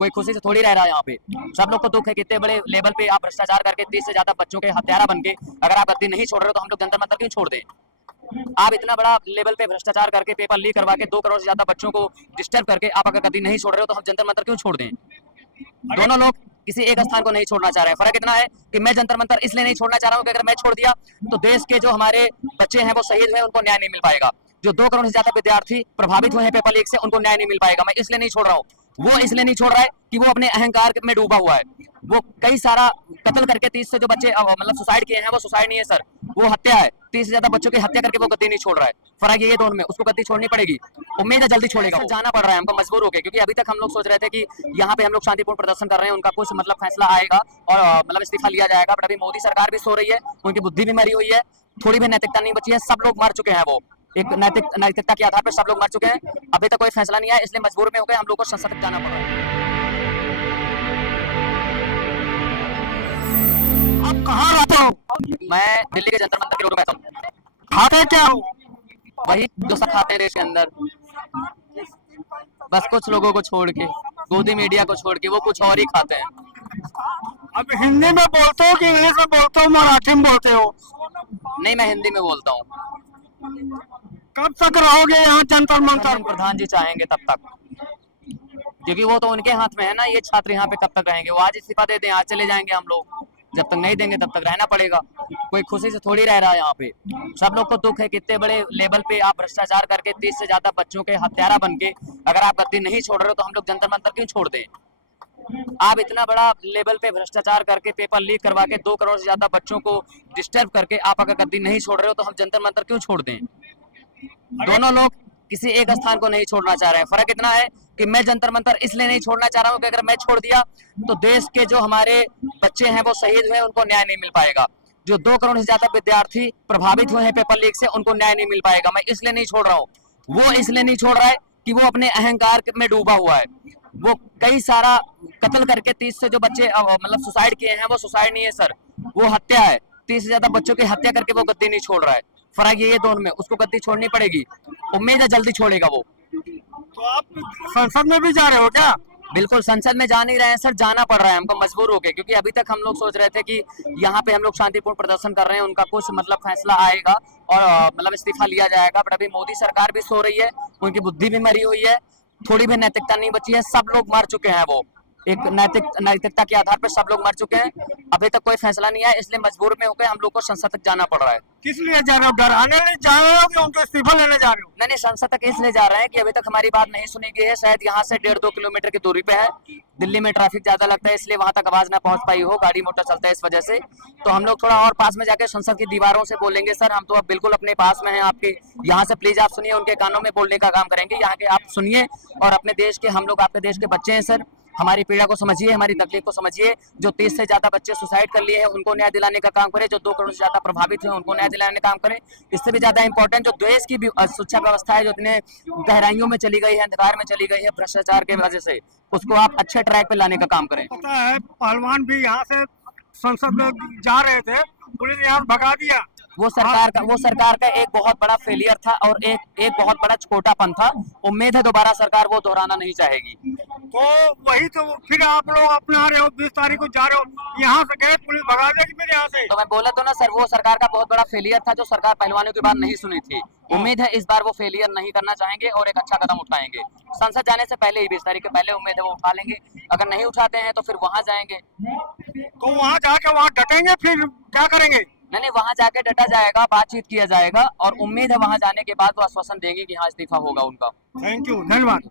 कोई खुशी से थोड़ी रह रहा है यहाँ पे। सब लोग को दुख है कि इतने बड़े लेवल पे आप भ्रष्टाचार करके 30 से ज्यादा बच्चों के हत्यारा बन के अगर आप गद्दी नहीं छोड़ रहे हो तो हम लोग जंतर मंतर क्यों छोड़ दें। आप इतना बड़ा लेवल पे भ्रष्टाचार करके पेपर लीक करवा के 2 करोड़ से ज्यादा बच्चों को डिस्टर्ब करके आप अगर गद्दी नहीं छोड़ रहे हो तो हम जंतर मंतर क्यों छोड़ दें। दोनों लोग किसी एक स्थान को नहीं छोड़ना चाह रहे हैं। फर्क इतना है कि मैं जंतर मंतर इसलिए नहीं छोड़ना चाह रहा हूँ कि अगर मैं छोड़ दिया तो देश के जो हमारे बच्चे हैं वो शहीद हुए उनको न्याय नहीं मिल पाएगा। जो 2 करोड़ से ज्यादा विद्यार्थी प्रभावित हुए हैं पेपर लीक से उनको न्याय नहीं मिल पाएगा। मैं इसलिए नहीं छोड़ रहा हूँ। वो इसलिए नहीं छोड़ रहा है कि वो अपने अहंकार में डूबा हुआ है। वो कई सारा कत्ल करके 30 से जो बच्चे मतलब सुसाइड किए हैं वो सुसाइड नहीं है सर, वो हत्या है। 30 से ज्यादा बच्चों की हत्या करके वो गद्दी नहीं छोड़ रहा है। फर्क ये दोनों में, उसको गद्दी छोड़नी पड़ेगी। उम्मीद है जल्दी छोड़ेगा। जाना पड़ रहा है हमको मजबूर होकर, क्योंकि अभी तक हम लोग सोच रहे थे कि यहाँ पे हम लोग शांतिपूर्ण प्रदर्शन कर रहे हैं, उनका कुछ मतलब फैसला आएगा और मतलब इस्तीफा लिया जाएगा। बट अभी मोदी सरकार भी सो रही है, उनकी बुद्धि भी मरी हुई है, थोड़ी भी नैतिकता नहीं बची है। सब लोग मर चुके हैं। वो एक नैतिकता के आधार पर सब लोग मर चुके हैं। अभी तक कोई फैसला नहीं आया, इसलिए मजबूर में होकर हम लोग को संसद तक जाना पड़ रहा है। आप कहाँ रहते हो? मैं दिल्ली के जंतर मंतर के रोड में रहता हूँ। खाते क्या हो? वही जो सब खाते हैं देश के अंदर, बस कुछ लोगों को छोड़ के, गोदी मीडिया को छोड़ के वो कुछ और ही खाते हैं। अब हिंदी में बोलते हो कि इंग्लिश में बोलते हो, मराठी में बोलते हो? नहीं, मैं हिंदी में बोलता हूँ। कब तक रहोगे यहाँ जंतर मंतर? प्रधान जी चाहेंगे तब तक, क्योंकि वो तो उनके हाथ में है ना। ये छात्र यहाँ पे कब तक रहेंगे? वो आज इस्तीफा दे दें, आज चले जाएंगे हम लोग। जब तक नहीं देंगे तब तक रहना पड़ेगा। कोई खुशी से थोड़ी रह रहा है यहाँ पे। सब लोग को दुख है कि इतने बड़े लेवल पे आप भ्रष्टाचार करके 30 से ज्यादा बच्चों के हत्यारा बन के अगर आप गद्दी नहीं छोड़ रहे हो तो हम लोग जंतर मंतर क्यों छोड़ दें। आप इतना बड़ा लेवल पे भ्रष्टाचार करके पेपर लीक करवा के 2 करोड़ से ज्यादा बच्चों को डिस्टर्ब करके आप अगर गद्दी नहीं छोड़ रहे हो तो हम जंतर मंतर क्यों छोड़ दें। दोनों लोग किसी एक स्थान को नहीं छोड़ना चाह रहे हैं। फर्क इतना है कि मैं जंतर मंतर इसलिए नहीं छोड़ना चाह रहा हूँ कि अगर मैं छोड़ दिया तो देश के जो हमारे बच्चे हैं वो शहीद हुए उनको न्याय नहीं मिल पाएगा। जो 2 करोड़ से ज्यादा विद्यार्थी प्रभावित हुए हैं पेपर लीक से उनको न्याय नहीं मिल पाएगा। मैं इसलिए नहीं छोड़ रहा हूँ। वो इसलिए नहीं छोड़ रहा है कि वो अपने अहंकार में डूबा हुआ है। वो कई सारा कत्ल करके 30 से जो बच्चे मतलब सुसाइड किए हैं वो सुसाइड नहीं है सर, वो हत्या है। 30 से ज्यादा बच्चों की हत्या करके वो गद्दी नहीं छोड़ रहा है। फर्क ये दोनों में, उसको गद्दी छोड़नी पड़ेगी। उम्मीद है जल्दी छोड़ेगा वो। तो आप संसद में भी जा रहे हो क्या? बिल्कुल, संसद में जा नहीं रहे हैं सर, जाना पड़ रहा है हमको मजबूर होके, क्योंकि अभी तक हम लोग सोच रहे थे कि यहाँ पे हम लोग शांतिपूर्ण प्रदर्शन कर रहे हैं, उनका कुछ मतलब फैसला आएगा और मतलब इस्तीफा लिया जाएगा। बट अभी मोदी सरकार भी सो रही है, उनकी बुद्धि भी मरी हुई है, थोड़ी भी नैतिकता नहीं बची है। सब लोग मर चुके हैं। वो एक नैतिकता के आधार पर सब लोग मर चुके हैं। अभी तक कोई फैसला नहीं आया, इसलिए मजबूर में होकर हम लोग को संसद तक जाना पड़ रहा है। किस लिए जा रहे हो? डराने ले जा रहे हो कि उनको इस्तीफा लेने जा रहे हो? नहीं, संसद तक इसलिए जा रहे हैं कि अभी तक हमारी बात नहीं सुनी गई है। शायद यहाँ से 1.5-2 किलोमीटर की दूरी पे है। दिल्ली में ट्रैफिक ज्यादा लगता है, इसलिए वहां तक आवाज ना पहुंच पाई हो, गाड़ी मोटर चलता है इस वजह से। तो हम लोग थोड़ा और पास में जाके संसद की दीवारों से बोलेंगे। सर हम तो अब बिल्कुल अपने पास में हैं आपके, यहाँ से प्लीज आप सुनिए, उनके कानों में बोलने का काम करेंगे। यहाँ के आप सुनिए और अपने देश के, हम लोग आपके देश के बच्चे हैं सर, हमारी पीड़ा को समझिए, हमारी तकलीफ को समझिए। जो 30 से ज्यादा बच्चे सुसाइड कर लिए हैं उनको न्याय दिलाने का काम करें, जो 2 करोड़ से ज्यादा प्रभावित हुए उनको न्याय दिलाने का काम करें। इससे भी ज्यादा इंपॉर्टेंट जो देश की शिक्षा व्यवस्था है, जो इतने गहराइयों में चली गई है, अंधकार में चली गई है भ्रष्टाचार के वजह से, उसको आप अच्छे ट्रैक पे लाने का काम करें। पता है पहलवान भी यहाँ से संसद में जा रहे थे, पुलिस ने यहाँ भगा दिया। वो सरकार का एक बहुत बड़ा फेलियर था और एक बहुत बड़ा छोटापन था। उम्मीद है दोबारा सरकार वो दोहराना नहीं चाहेगी। तो वही तो फिर आप लोग अपना रहे हो, 20 तारीख को जा रहे हो, यहाँ से गए पुलिस भगा देगी फिर यहाँ से। तो मैं बोला तो ना सर, वो सरकार का बहुत बड़ा फेलियर था जो सरकार पहलवानों की बात नहीं सुनी थी। उम्मीद है इस बार वो फेलियर नहीं करना चाहेंगे और एक अच्छा कदम उठाएंगे। संसद जाने से पहले ही 20 तारीख के पहले उम्मीद है वो उठा लेंगे। अगर नहीं उठाते हैं तो फिर वहां जाएंगे। तो वहाँ जाके वहाँ डटेंगे, फिर क्या करेंगे? नहीं, वहां जाके डटा जाएगा, बातचीत किया जाएगा और उम्मीद है वहां जाने के बाद वो आश्वासन देंगे कि हाँ इस्तीफा होगा उनका। थैंक यू, धन्यवाद।